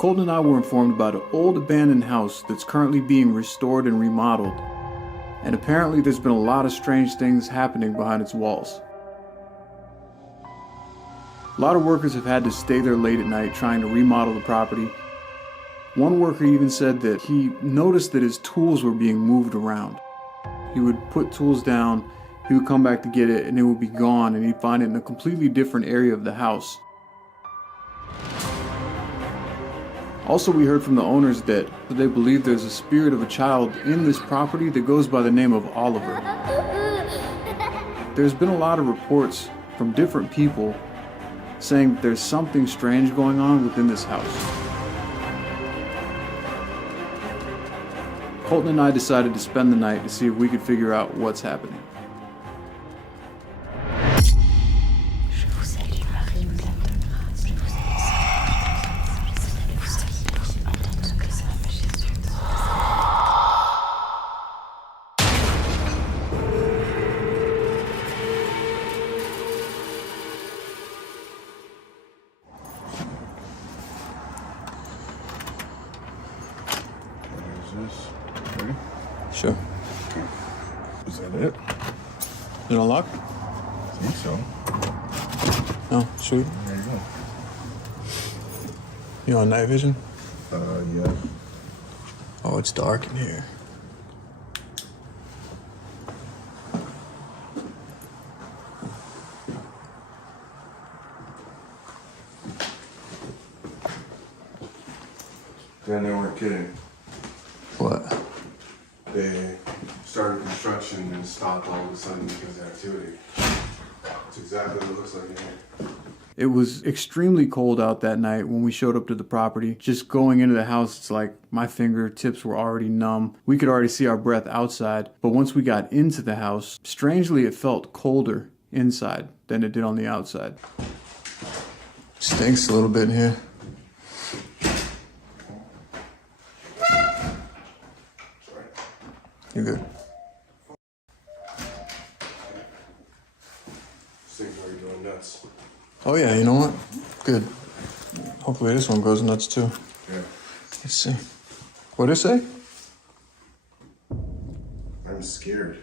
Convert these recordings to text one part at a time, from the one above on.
Colton and I were informed about an old abandoned house that's currently being restored and remodeled, and apparently there's been a lot of strange things happening behind its walls. A lot of workers have had to stay there late at night trying to remodel the property. One worker even said that he noticed that his tools were being moved around. He would put tools down, he would come back to get it, and it would be gone, and he'd find it in a completely different area of the house. Also, we heard from the owners that they believe there's a spirit of a child in this property that goes by the name of Oliver. There's been a lot of reports from different people saying that there's something strange going on within this house. Colton and I decided to spend the night to see if we could figure out what's happening. Ready? Sure. Is that it? Is it unlocked? I think so. No, sweet. There you go. You on night vision? Yeah. Oh, it's dark in here. Then they weren't kidding. What? They started construction and stopped all of a sudden because of activity. That's exactly what it looks like in here. It was extremely cold out that night when we showed up to the property. Just going into the house, it's like my fingertips were already numb. We could already see our breath outside. But once we got into the house, strangely it felt colder inside than it did on the outside. Stinks a little bit in here. Sorry. You good? This thing's already going nuts. Oh yeah, you know what? Good. Hopefully this one goes nuts too. Yeah. Let's see. What'd it say? I'm scared.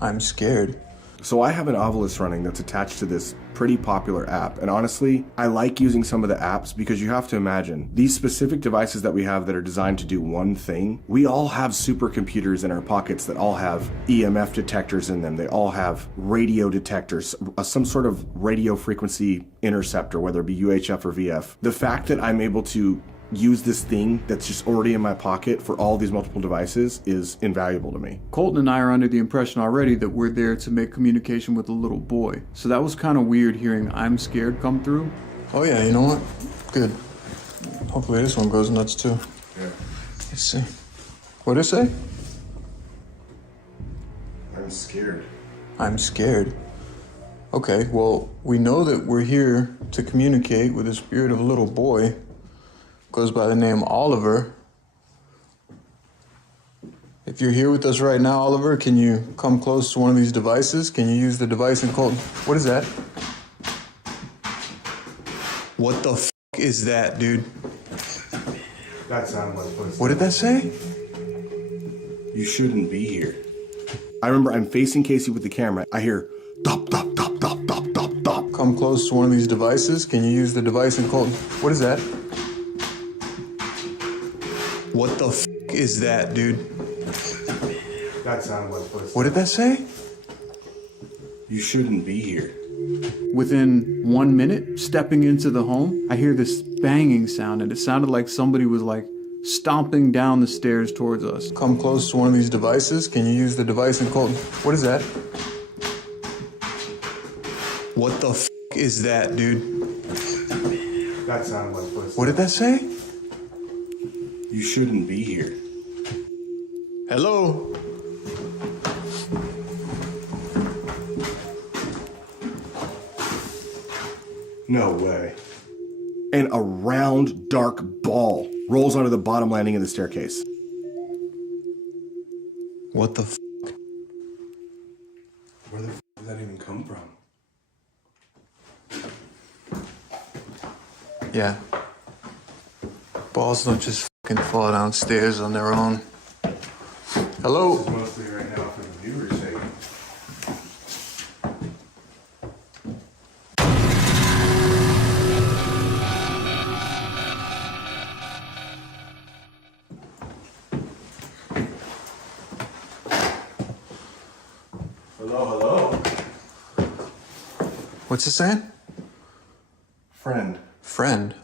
I'm scared. So I have an Ovilus running that's attached to this pretty popular app. And honestly, I like using some of the apps because you have to imagine these specific devices that we have that are designed to do one thing. We all have supercomputers in our pockets that all have EMF detectors in them. They all have radio detectors, some sort of radio frequency interceptor, whether it be UHF or VF. The fact that I'm able to use this thing that's just already in my pocket for all these multiple devices is invaluable to me. Colton and I are under the impression already that we're there to make communication with a little boy. So that was kind of weird hearing I'm scared come through. Oh yeah, you know what? Good. Hopefully this one goes nuts too. Yeah. Let's see. What'd it say? I'm scared. I'm scared. Okay, well, we know that we're here to communicate with the spirit of a little boy. Goes by the name Oliver. If you're here with us right now, Oliver, can you come close to one of these devices? Can you use the device and Colton? What is that? What the f*** is that, dude? That sounded like footsteps. What did that say? You shouldn't be here. I remember I'm facing Casey with the camera. I hear dop, dop, dop, dop, dop, dop, dop. Come close to one of these devices. Can you use the device and Colton? What is that? What the f*** is that, dude? That sounded like footsteps. What did that say? You shouldn't be here. Within 1 minute, stepping into the home, I hear this banging sound, and it sounded like somebody was like stomping down the stairs towards us. Come close to one of these devices. Can you use the device and Colton? What is that? What the f*** is that, dude? That sounded like footsteps. What did that say? You shouldn't be here. Hello? No way. And a round, dark ball rolls onto the bottom landing of the staircase. What the f***? Where the f did that even come from? Yeah. balls don't just fucking fall downstairs on their own. Hello? This is mostly right now for the viewer's sake. Hello. What's it saying? Friend. Friend.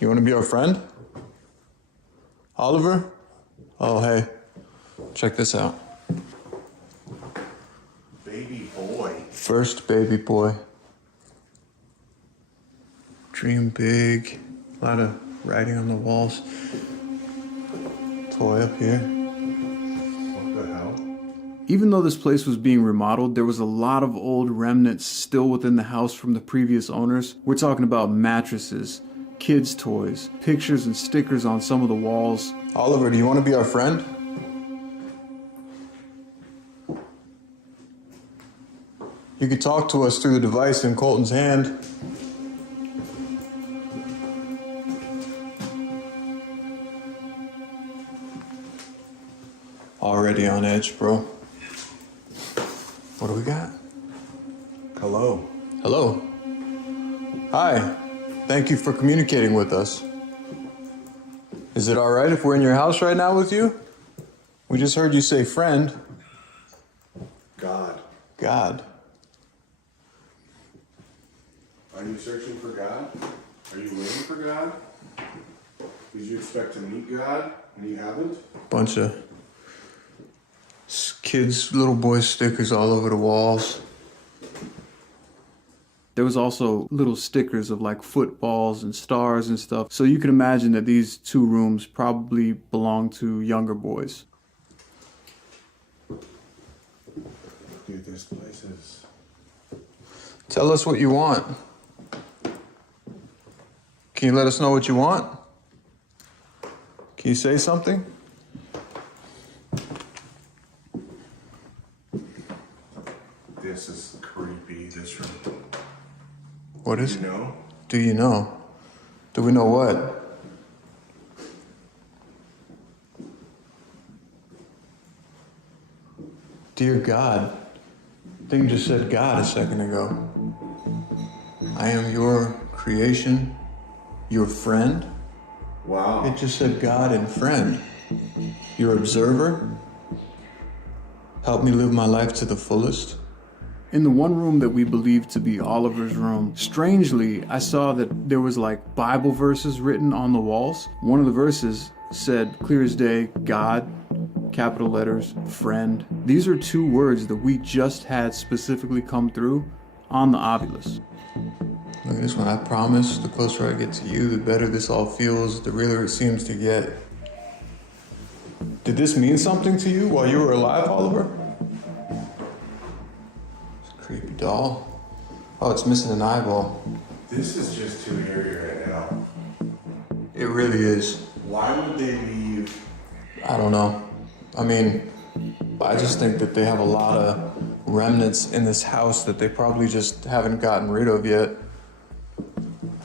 You want to be our friend? Oliver? Oh, hey. Check this out. Baby boy. First baby boy. Dream big. A lot of writing on the walls. Toy up here. What the hell? Even though this place was being remodeled, there was a lot of old remnants still within the house from the previous owners. We're talking about mattresses, kids' toys, pictures and stickers on some of the walls. Oliver, do you want to be our friend? You could talk to us through the device in Colton's hand. Already on edge, bro. What do we got? Hello. Hello. Hi. Thank you for communicating with us. Is it all right if we're in your house right now with you? We just heard you say friend. God. God. Are you searching for God? Are you waiting for God? Did you expect to meet God and you haven't? Bunch of kids, little boys' stickers all over the walls. There was also little stickers of like footballs and stars and stuff. So you can imagine that these two rooms probably belong to younger boys. Dude, this place is... Tell us what you want. Can you let us know what you want? Can you say something? This is creepy, this room. What is You know? Do you know? Do we know what? Dear God. Thing just said God a second ago. I am your creation, your friend. Wow. It just said God and friend. Your observer. Help me live my life to the fullest. In the one room that we believed to be Oliver's room, strangely, I saw that there was like Bible verses written on the walls. One of the verses said, clear as day, God, capital letters, friend. These are two words that we just had specifically come through on the Ovilus. Look at this one. I promise, the closer I get to you, the better this all feels, the realer it seems to get. Did this mean something to you while you were alive, Oliver? Creepy doll. Oh, it's missing an eyeball. This is just too eerie right now. It really is. Why would they leave? I don't know. I mean, I just think that they have a lot of remnants in this house that they probably just haven't gotten rid of yet.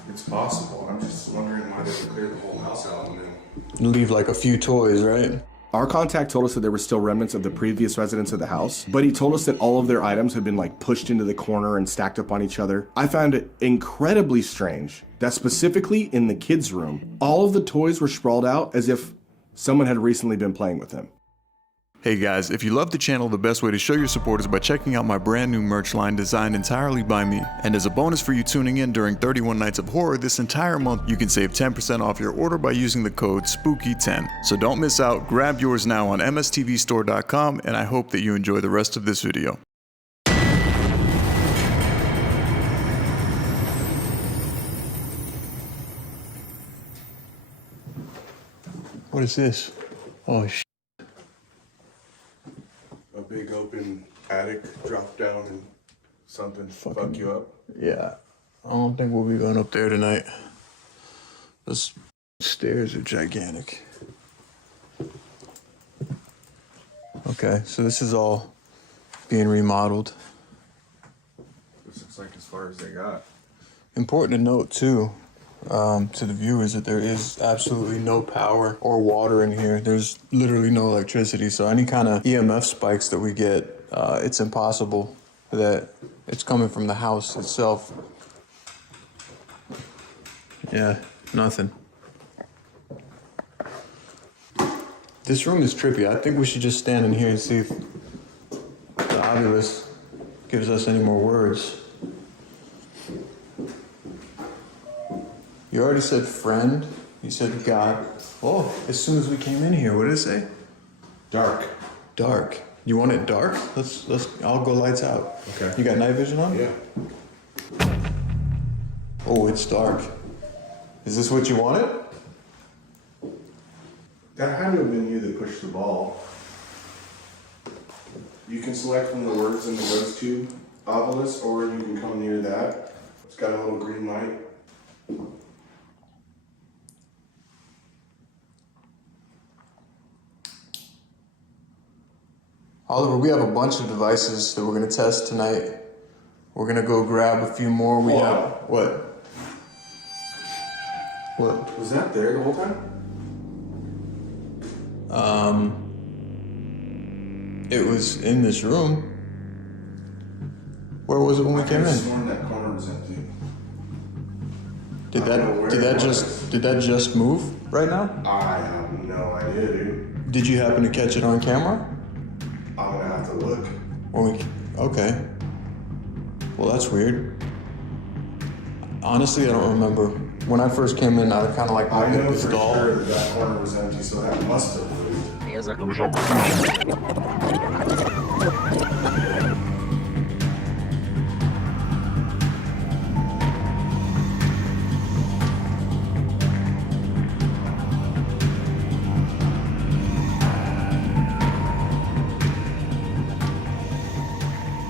It's possible. I'm just wondering why they would clear the whole house out and then... Leave like a few toys, right? Our contact told us that there were still remnants of the previous residents of the house, but he told us that all of their items had been like pushed into the corner and stacked up on each other. I found it incredibly strange that specifically in the kids' room, all of the toys were sprawled out as if someone had recently been playing with them. Hey guys, if you love the channel, the best way to show your support is by checking out my brand new merch line designed entirely by me. And as a bonus for you tuning in during 31 Nights of Horror this entire month, you can save 10% off your order by using the code SPOOKY10. So don't miss out, grab yours now on mstvstore.com, and I hope that you enjoy the rest of this video. What is this? Oh, shit. A big open attic, drop down and something fuck you up. Yeah. I don't think we'll be going up there tonight. Those stairs are gigantic. Okay, so this is all being remodeled. This looks like as far as they got. Important to note, too, to the viewers that there is absolutely no power or water in here. There's literally no electricity, so any kind of EMF spikes that we get, it's impossible that it's coming from the house itself. Yeah, nothing. This room is trippy. I think we should just stand in here and see if the obelisk gives us any more words. You already said friend. You said God. Oh, as soon as we came in here, what did it say? Dark. Dark. You want it dark? Let's. I'll go lights out. Okay. You got night vision on? Yeah. Oh, it's dark. Is this what you wanted? That had to have been you that pushed the ball. You can select from the words in the ghost tube obelisk, or you can come near that. It's got a little green light. Oliver, we have a bunch of devices that we're going to test tonight. We're going to go grab a few more. We have... What? What? Was that there the whole time? It was in this room. Where was it when we came I in? sworn that corner was empty. Did that just move right now? I have no idea, dude. Did you happen to catch it on camera? I'm gonna have to look. Okay. Well, that's weird. Honestly, I don't remember. When I first came in, I kind of like I looked know at this for doll. sure that corner was empty, so that must have moved.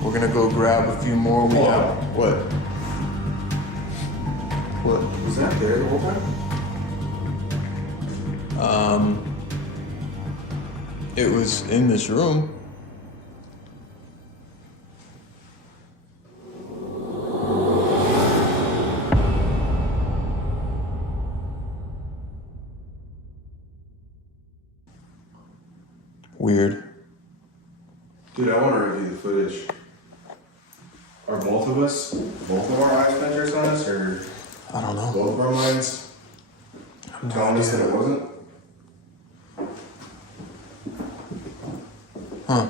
We're gonna go grab a few more. We have what? What? Was that there the whole time? It was in this room. Weird. Dude, I want to review the footage. Are both of our eyes benders on us, or I don't know. both of our minds telling us that it wasn't? Huh.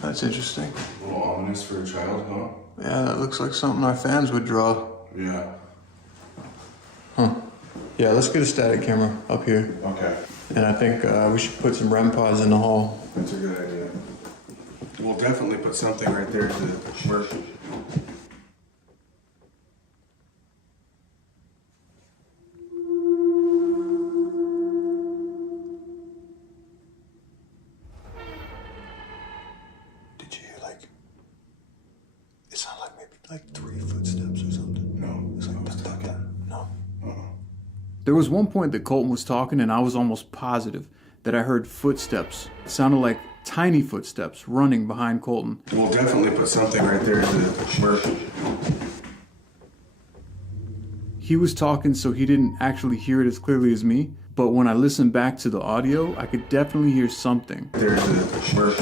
That's interesting. A little ominous for a child, huh? Yeah, that looks like something our fans would draw. Yeah. Huh. Yeah, let's get a static camera up here. Okay. And I think we should put some REM pods in the hall. That's a good idea. We'll definitely put something right there to work. Did you hear it sounded like maybe 3 footsteps or something? No, it's like No. There was one point that Colton was talking and I was almost positive that I heard footsteps. It sounded like tiny footsteps running behind Colton. We'll definitely put something right there to work. He was talking so he didn't actually hear it as clearly as me, but when I listened back to the audio, I could definitely hear something. There to work.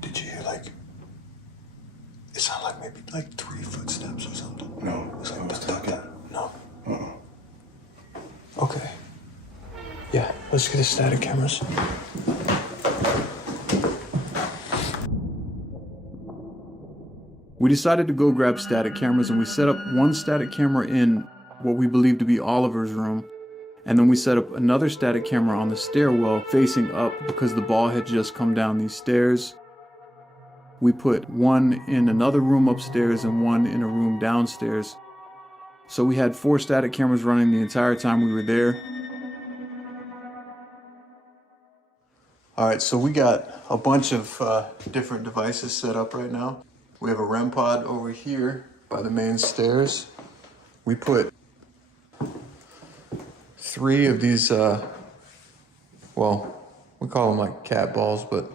Did you hear it sounded like maybe 3 footsteps or something? No, it's like No. Okay. Yeah, let's get the static cameras. We decided to go grab static cameras and we set up one static camera in what we believe to be Oliver's room. And then we set up another static camera on the stairwell facing up because the ball had just come down these stairs. We put one in another room upstairs and one in a room downstairs. So we had 4 static cameras running the entire time we were there. All right, so we got a bunch of different devices set up right now. We have a REM pod over here by the main stairs. We put 3 of these well, we call them like cat balls, but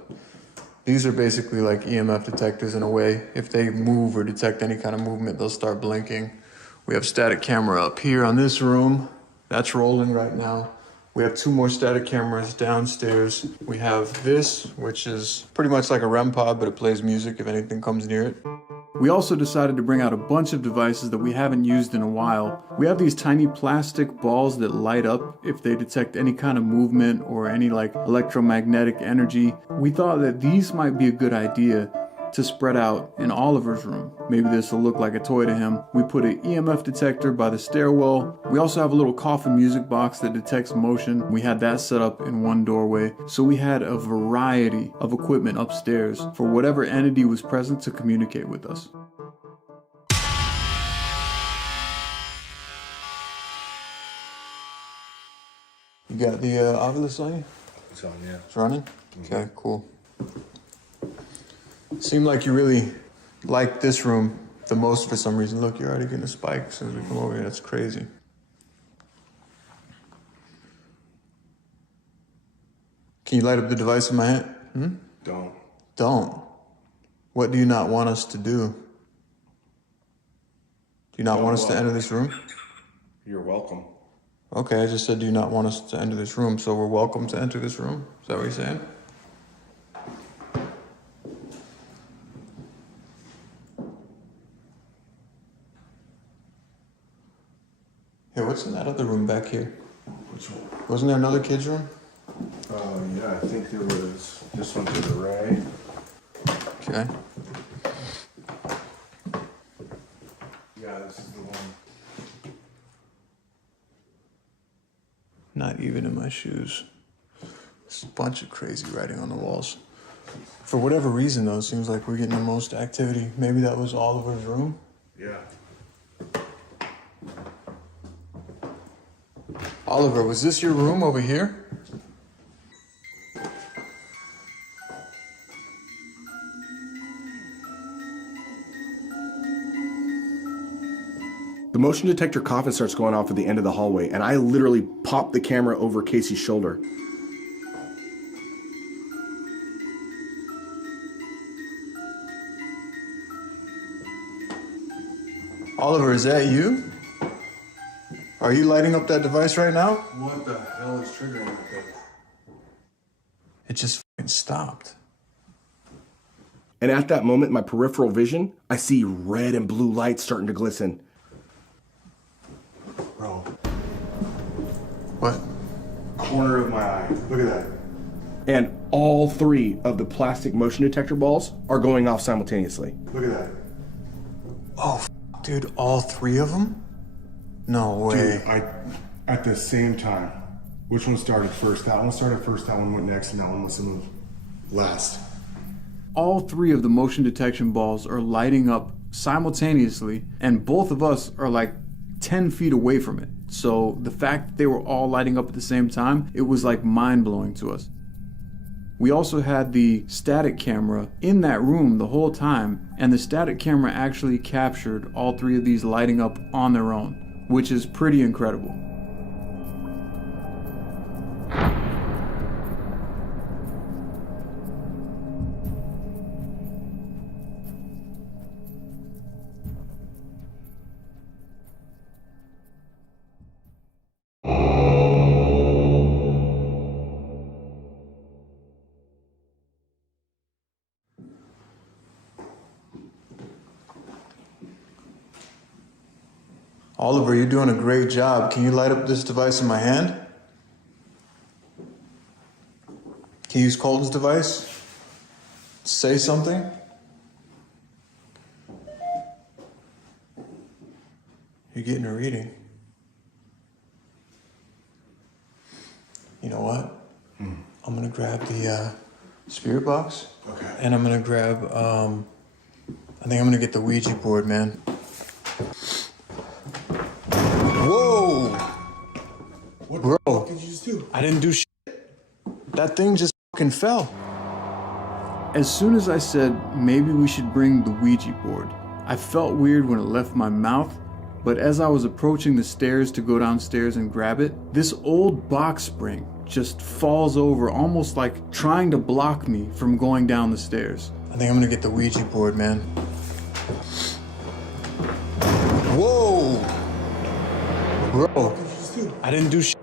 these are basically like EMF detectors in a way. If they move or detect any kind of movement, they'll start blinking. We have static camera up here on this room. That's rolling right now. We have 2 more static cameras downstairs. We have this, which is pretty much like a REM pod, but it plays music if anything comes near it. We also decided to bring out a bunch of devices that we haven't used in a while. We have these tiny plastic balls that light up if they detect any kind of movement or any like electromagnetic energy. We thought that these might be a good idea to spread out in Oliver's room. Maybe this will look like a toy to him. We put an EMF detector by the stairwell. We also have a little coffin music box that detects motion. We had that set up in one doorway. So we had a variety of equipment upstairs for whatever entity was present to communicate with us. You got the Ovilus on you? It's on, yeah. It's running? Okay, cool. Seemed like you really liked this room the most for some reason. Look, you're already getting a spike as soon as we come over here. That's crazy. Can you light up the device in my hand? Don't. What do you not want us to do? Do you not want us to enter this room? You're welcome. Okay, I just said do you not want us to enter this room, so we're welcome to enter this room? Is that what you're saying? Hey, what's in that other room back here? Which one? Wasn't there another kid's room? Yeah, I think there was. This one's an array. Okay. Yeah, this is the one. Not even in my shoes. There's a bunch of crazy writing on the walls. For whatever reason, though, it seems like we're getting the most activity. Maybe that was Oliver's room? Yeah. Oliver, was this your room over here? The motion detector coffin starts going off at the end of the hallway, and I literally pop the camera over Casey's shoulder. Oliver, is that you? Are you lighting up that device right now? What the hell is triggering that thing? It just fucking stopped. And at that moment, my peripheral vision, I see red and blue lights starting to glisten. Bro, What? corner of my eye. Look at that. And all 3 of the plastic motion detector balls are going off simultaneously. Look at that. Oh, dude, all 3 of them? No way. Dude, at the same time. Which one started first? That one started first, that one went next, and that one must have moved last. All 3 of the motion detection balls are lighting up simultaneously, and both of us are like 10 feet away from it. So the fact that they were all lighting up at the same time, it was like mind-blowing to us. We also had the static camera in that room the whole time, and the static camera actually captured all 3 of these lighting up on their own, which is pretty incredible. Oliver, you're doing a great job. Can you light up this device in my hand? Can you use Colton's device? Say something? You're getting a reading. You know what? I'm gonna grab the spirit box. Okay. And I'm gonna grab, I think I'm gonna get the Ouija board, man. Whoa! What Bro. the fuck did you just do? I didn't do shit. That thing just fucking fell. As soon as I said maybe we should bring the Ouija board, I felt weird when it left my mouth, but as I was approaching the stairs to go downstairs and grab it, this old box spring just falls over, almost like trying to block me from going down the stairs. I think I'm gonna get the Ouija board, man. Whoa! Bro, I didn't do shit.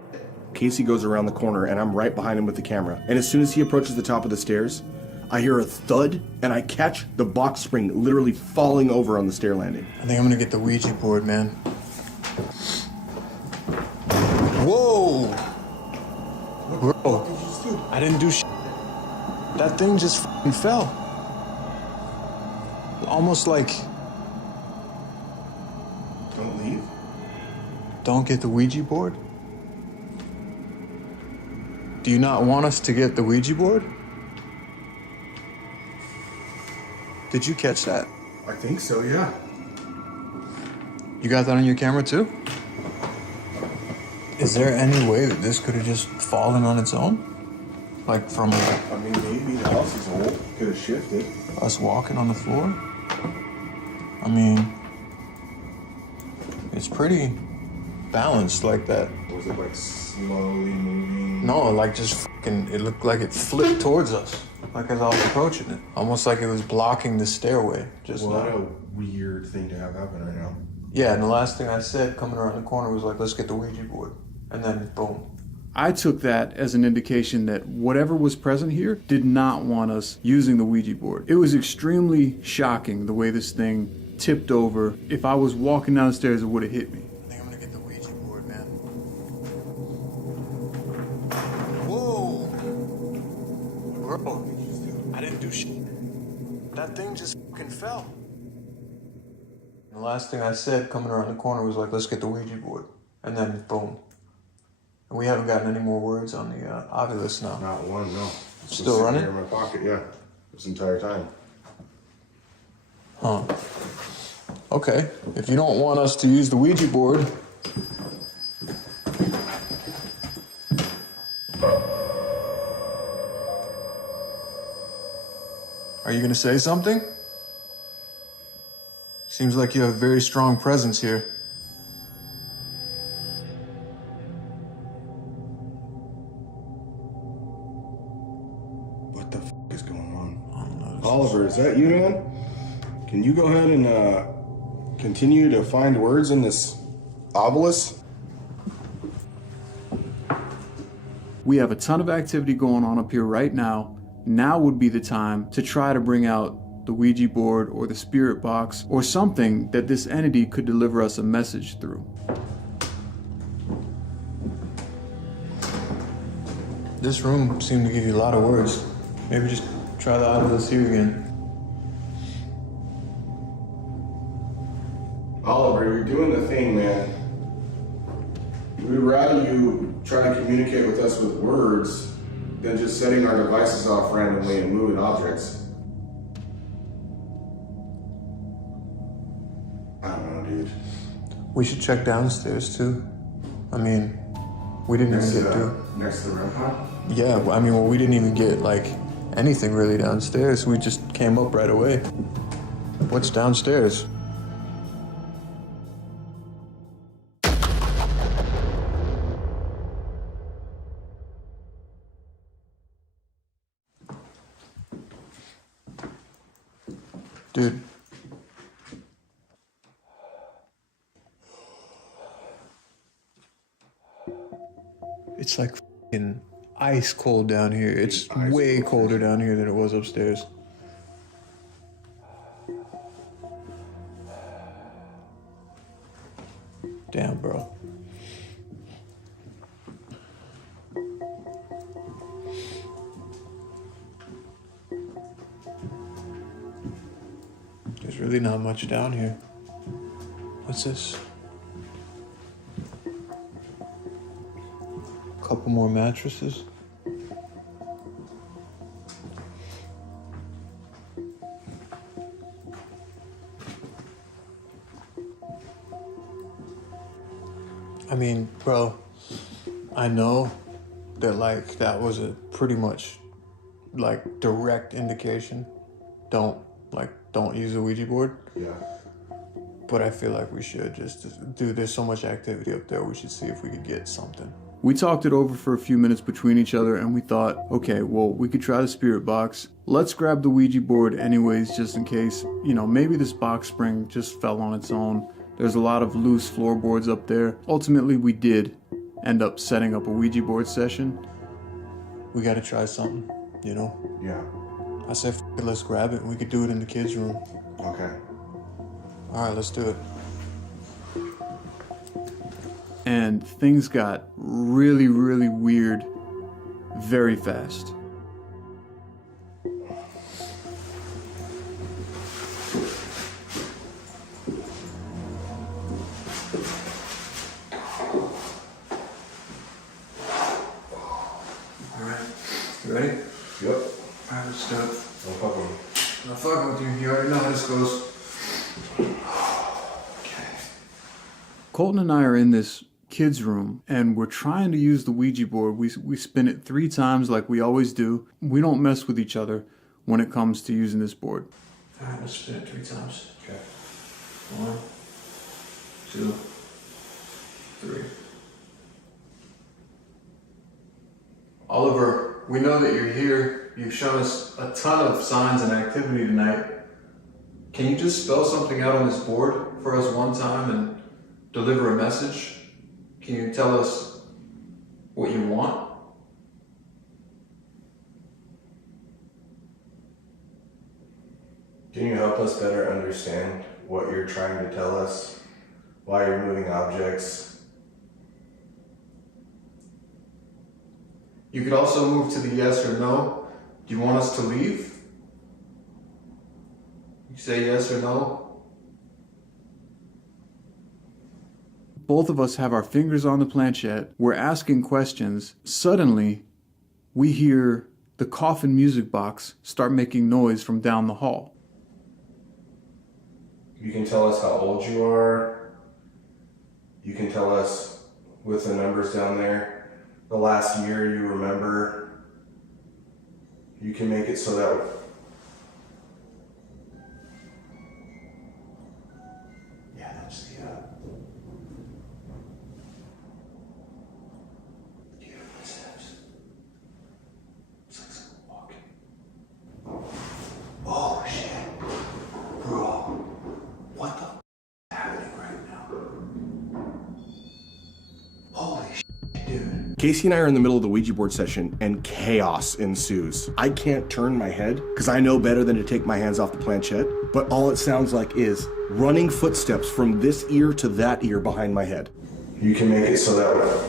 Casey goes around the corner and I'm right behind him with the camera. And as soon as he approaches the top of the stairs, I hear a thud and I catch the box spring literally falling over on the stair landing. I think I'm gonna get the Ouija board, man. Whoa! Bro, I didn't do shit. That thing just fucking fell. Almost like, Don't leave. don't get the Ouija board? Do you not want us to get the Ouija board? Did you catch that? I think so, yeah. You got that on your camera too? Is there any way that this could have just fallen on its own? Like from I mean, maybe the house as a whole could have shifted. us walking on the floor? I mean, it's pretty balanced like that. Was it like slowly moving? No, like just fucking, it looked like it flipped towards us. Like as I was approaching it. Almost like it was blocking the stairway. Just What now. a weird thing to have happen right now. Yeah, and the last thing I said coming around the corner was like, let's get the Ouija board. And then boom. I took that as an indication that whatever was present here did not want us using the Ouija board. It was extremely shocking the way this thing tipped over. If I was walking down the stairs, it would have hit me. I think I'm gonna get the Ouija board, man. Whoa! Bro, I didn't do shit. That thing just fucking fell. And the last thing I said coming around the corner was like, let's get the Ouija board. And then boom. And we haven't gotten any more words on the Oculus now. Not one, no. It's Still just sitting running? here in my pocket, yeah. This entire time. Huh. Okay. If you don't want us to use the Ouija board, are you gonna say something? Seems like you have a very strong presence here. What the f is going on? I don't know. Oliver, is that you, man? Can you go ahead and continue to find words in this obelisk? We have a ton of activity going on up here right now. Now would be the time to try to bring out the Ouija board or the spirit box or something that this entity could deliver us a message through. This room seemed to give you a lot of words. Maybe just try the Oculus here again. Oliver, you're doing the thing, man. We'd rather you try to communicate with us with words than just setting our devices off randomly and moving objects. I don't know, dude. We should check downstairs too. I mean, we didn't even get to. Next to the REM pod? Yeah, I mean, well, we didn't even get like anything really downstairs. We just came up right away. What's downstairs? Dude. It's like f***ing ice cold down here. It's way colder down here than it was upstairs. Damn, bro. There's really not much down here. What's this? Couple more mattresses. I mean, bro, I know that like that was a pretty much like direct indication. Don't use a Ouija board. Yeah. But I feel like we should just do, there's so much activity up there, we should see if we could get something. We talked it over for a few minutes between each other and we thought, okay, well, we could try the spirit box. Let's grab the Ouija board anyways, just in case, maybe this box spring just fell on its own. There's a lot of loose floorboards up there. Ultimately, we did end up setting up a Ouija board session. We gotta try something, Yeah. I said, let's grab it. We could do it in the kids' room. Okay. All right, let's do it. And things got really, really weird very fast. All right, you ready? Yep. All right, let's do it. No problem. I'm not fucking with you. You already know how this goes. Colton and I are in this kids' room and we're trying to use the Ouija board. We spin it 3 times like we always do. We don't mess with each other when it comes to using this board. All right, let's spin it 3 times. Okay. 1, 2, 3. Oliver, we know that you're here. You've shown us a ton of signs and activity tonight. Can you just spell something out on this board for us one time and deliver a message? Can you tell us what you want? Can you help us better understand what you're trying to tell us? Why you're moving objects? You could also move to the yes or no. Do you want us to leave? You say yes or no. Both of us have our fingers on the planchette. We're asking questions. Suddenly, we hear the coffin music box start making noise from down the hall. You can tell us how old you are. You can tell us with the numbers down there, the last year you remember. You can make it so that that's the footsteps. It's like someone walking. Oh shit. Bro. What the is happening right now? Holy shit, dude. Casey and I are in the middle of the Ouija board session and chaos ensues. I can't turn my head because I know better than to take my hands off the planchette, but all it sounds like is running footsteps from this ear to that ear behind my head. You can make it so that way.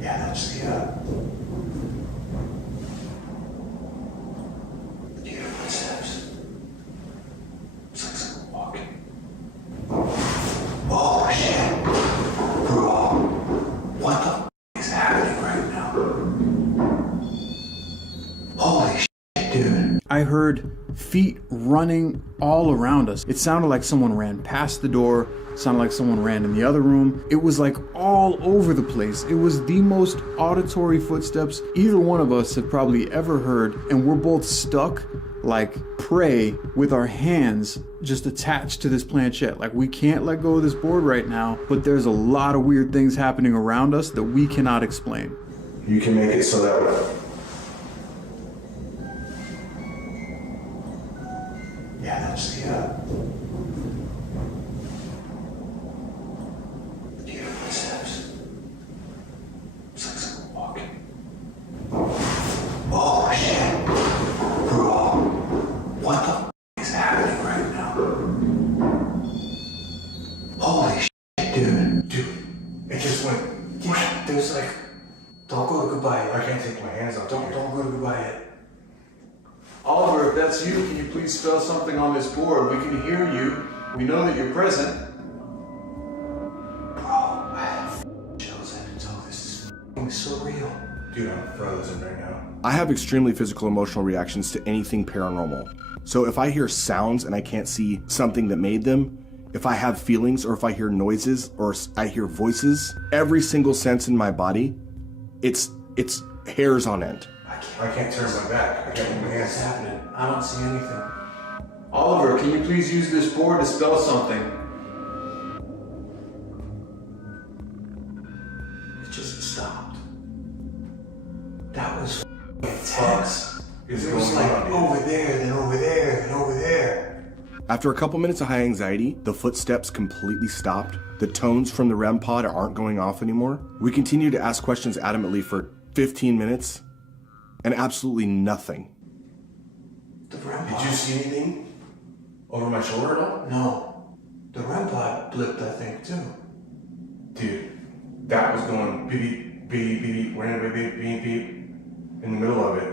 Yeah, that's the footsteps. It's like someone walking. Oh shit. Bro. What the is happening right now? Holy shit, dude. I heard feet running all around us. It sounded like someone ran past the door, sounded like someone ran in the other room. It was like all over the place. It was the most auditory footsteps either one of us have probably ever heard, and we're both stuck like prey with our hands just attached to this planchette. Like we can't let go of this board right now, but there's a lot of weird things happening around us that we cannot explain. You can make it so that way. Yeah, that's the footsteps. It's like someone walking. Oh shit. Bro. What the is happening right now? Holy shit, dude. Dude, it just went. Yeah, there's like. Don't go to goodbye yet. I can't take my hands off. Don't go to goodbye yet. Oliver, if that's you, can you please spell something on this board? We can hear you. We know that you're present. Bro, I have chills. I didn't tell this is surreal. Dude, I'm frozen right now. I have extremely physical emotional reactions to anything paranormal. So if I hear sounds and I can't see something that made them, if I have feelings or if I hear noises or I hear voices, every single sense in my body, it's hairs on end. I can't turn my back. I can't move my hands. What's happening? I don't see anything. Oliver, can you please use this board to spell something? stopped. That was intense. Is It was going like on, dude? over there, then over there, then over there. After a couple minutes of high anxiety, the footsteps completely stopped. The tones from the REM pod aren't going off anymore. We continued to ask questions adamantly for 15 minutes, and absolutely nothing. The REM Did pod. you see anything over my shoulder at all? No. The REM pod blipped, I think, too. Dude, that was going beep, beep, beep, beep, beep, beep, beep, beep, in the middle of it.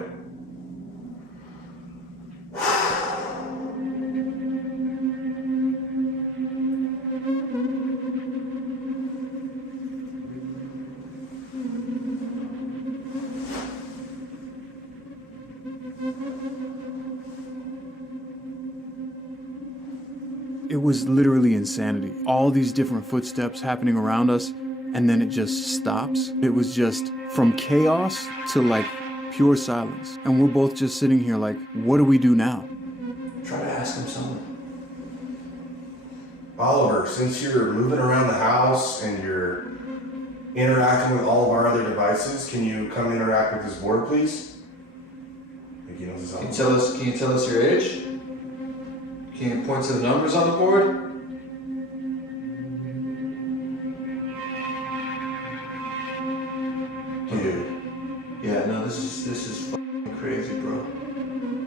It was literally insanity. All these different footsteps happening around us, and then it just stops. It was just from chaos to like pure silence. And we're both just sitting here like, what do we do now? Try to ask him something. Oliver, since you're moving around the house and you're interacting with all of our other devices, can you come interact with this board, please? I think he knows his own. Can you tell us your age? Can you point to the numbers on the board? Dude. Yeah, no, this is fucking crazy, bro.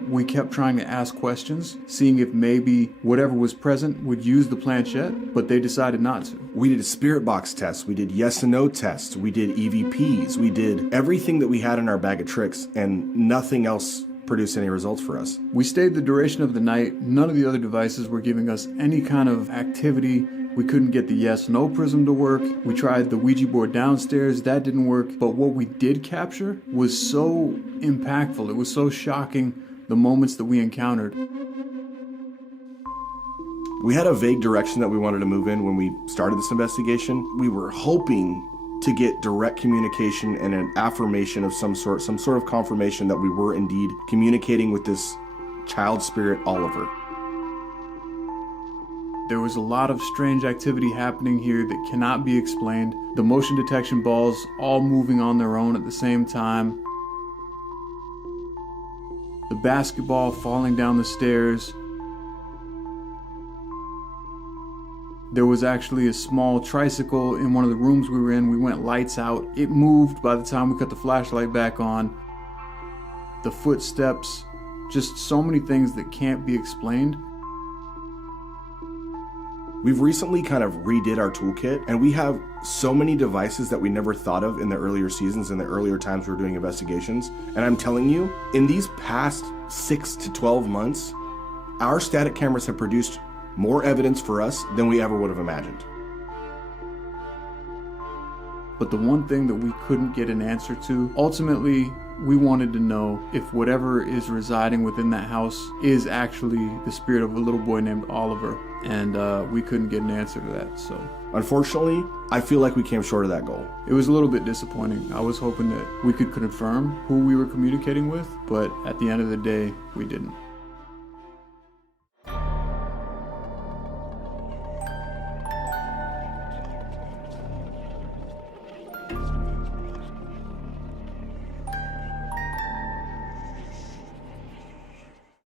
We kept trying to ask questions, seeing if maybe whatever was present would use the planchette, but they decided not to. We did a spirit box test. We did yes and no tests. We did EVPs. We did everything that we had in our bag of tricks, and nothing else produced any results for us. We stayed the duration of the night. None of the other devices were giving us any kind of activity. We couldn't get the yes-no prism to work. We tried the Ouija board downstairs. That didn't work. But what we did capture was so impactful. It was so shocking, the moments that we encountered. We had a vague direction that we wanted to move in when we started this investigation. We were hoping to get direct communication and an affirmation of some sort of confirmation that we were indeed communicating with this child spirit, Oliver. There was a lot of strange activity happening here that cannot be explained. The motion detection balls all moving on their own at the same time. The basketball falling down the stairs. There was actually a small tricycle in one of the rooms we were in. We went lights out. It moved by the time we cut the flashlight back on. The footsteps, just so many things that can't be explained. We've recently kind of redid our toolkit, and we have so many devices that we never thought of in the earlier seasons, in the earlier times we were doing investigations. And I'm telling you, in these past 6 to 12 months, our static cameras have produced more evidence for us than we ever would have imagined. But the one thing that we couldn't get an answer to, ultimately, we wanted to know if whatever is residing within that house is actually the spirit of a little boy named Oliver. And we couldn't get an answer to that, so. Unfortunately, I feel like we came short of that goal. It was a little bit disappointing. I was hoping that we could confirm who we were communicating with, but at the end of the day, we didn't.